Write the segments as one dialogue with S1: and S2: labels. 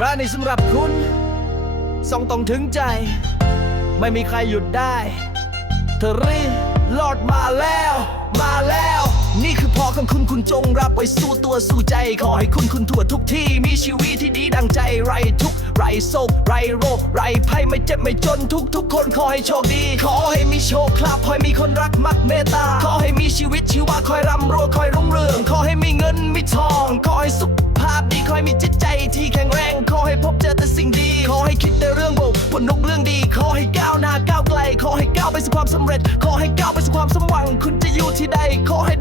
S1: พระในสำหรับคุณทรงต้องถึงใจ ไม่มีใครหยุดได้ เธอรีลอดมาแล้ว มาแล้ว นี่คือพอของคุณคุณจงรับไว้สู้ตัวสู้ใจ ขอให้คุณคุณทั่วทุกที่มีชีวิตที่ดีดังใจไรทุกไรโศกไรโรคไรภัยไม่เจ็บไม่จนทุกทุกคนขอให้โชคดี ขอให้มีโชคลาภขอให้มีคนรักมักเมตตาขอให้มีชีวิตชีวาคอยร่ำรวยคอย ขอให้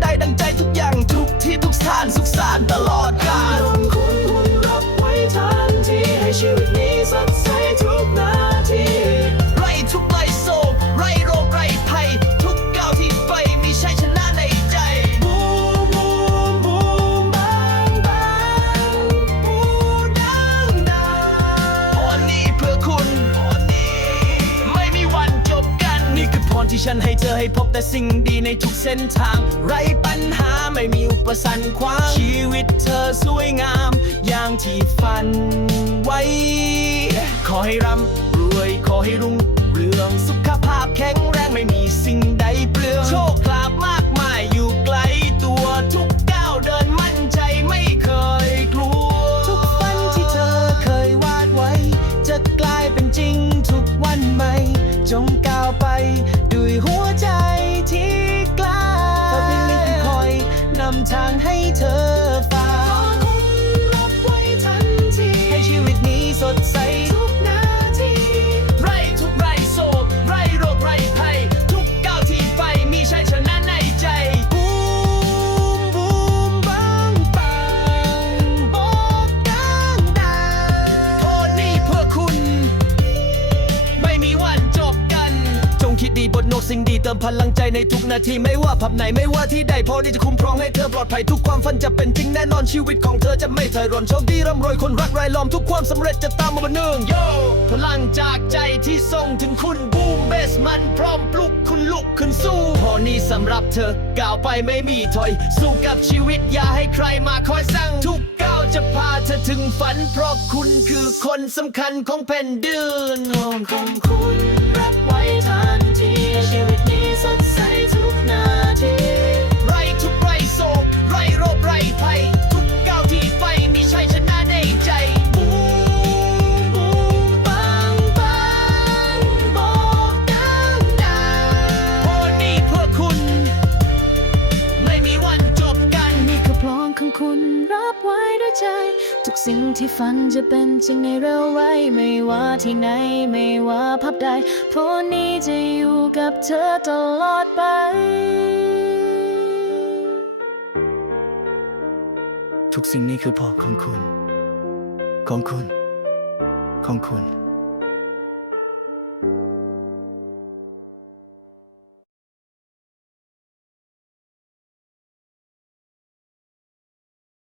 S1: อพรที่ฉันให้เธอให้พบแต่สิ่งดีในทุกเส้นทาง ไรปัญหาไม่มีอุปสรรคขวางชีวิตเธอสวยงาม อย่างที่ฝันไว้ ขอให้ร่ำรวยขอให้รุ่งเรืองสุขภาพแข็งแรงไม่มีสิ่งใดเปลืองโชคลาภ นำทางให้เธอ บทโนกสิ่งดีเติมพลังใจในทุกนาทีไม่ว่าพับไหนไม่ว่าที่ใดพอที่จะคุ้มครองให้เธอปลอดภัยทุกความฝันจะเป็นจริงแน่นอนชีวิตของเธอจะไม่ถอยร่นโชคดีร่ำรวยคนรักรายล้อมทุกความสำเร็จจะตามมาบันเนืองโยพลังจากใจที่ส่งถึงคุณบูมเบสมันพร้อมปลุกคุณลุกขึ้นสู้พอนี้สำหรับเธอก้าวไปไม่มีถอย สู้กับชีวิตอย่าให้ใครมาคอยสั่งทุกก้าวจะพาเธอถึงฝัน เพราะคุณคือคนสำคัญของแผ่นดินของของคุณรับไว้ทัน
S2: ของคุณรับไว้ด้วยใจ ทุกสิ่งที่ฝันจะเป็นจริงในเร็วไว้ ไม่ว่าที่ไหน ไม่ว่าภาพใดพรุ่งนี้จะอยู่กับเธอตลอดไป
S1: ทุกสิ่งนี้คือพรของคุณ ของคุณ ของคุณ